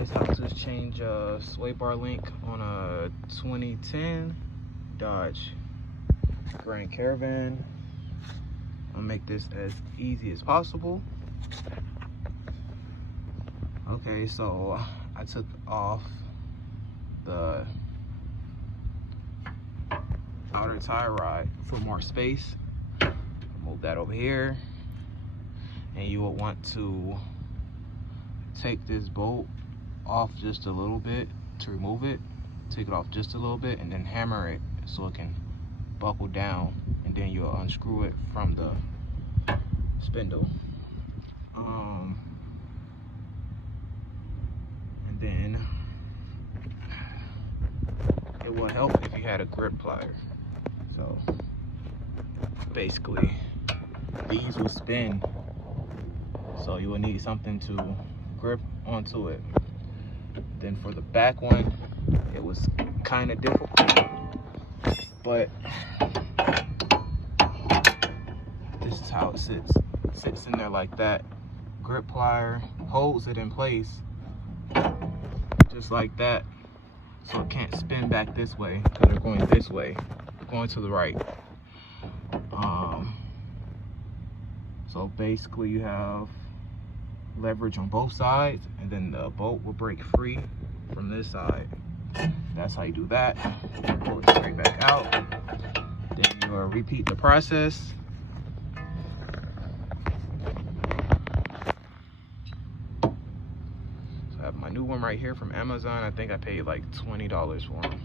guys how to change a sway bar link on a 2010 Dodge Grand Caravan. I'll make this as easy as possible. Okay, so I took off the outer tie rod for more space. Move that over here, and you will want to take this bolt off just a little bit to remove it. Take it off just a little bit and then hammer it so it can buckle down, and then you'll unscrew it from the spindle. And then it will help if you had a grip plier. So basically these will spin, so you will need something to grip onto it. Then for the back one, it was kind of difficult, but this is how it sits. It sits in there like that. Grip plier holds it in place just like that, so it can't spin back this way because they're going this way. They're going to the right. So basically you have leverage on both sides, and then the bolt will break free from this side. That's how you do that. Pull it straight back out. Then you will repeat the process. So I have my new one right here from Amazon. I think I paid like $20 for them.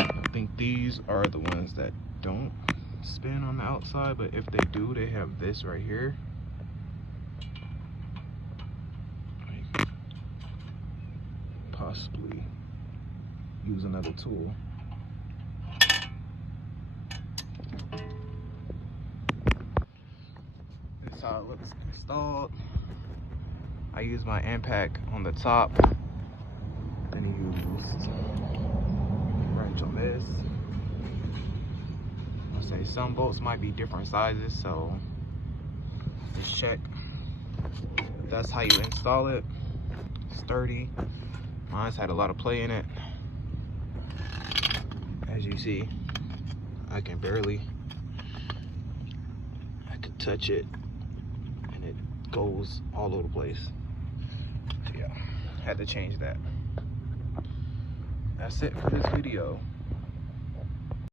I think these are the ones that don't spin on the outside, but if they do, they have this right here. Possibly use another tool. This is how it looks installed. I use my impact on the top, then used wrench on this. I'll say some bolts might be different sizes, so just check. That's how you install it. Sturdy. Mine's had a lot of play in it. As you see, I can touch it and it goes all over the place. So yeah, had to change that. That's it for this video.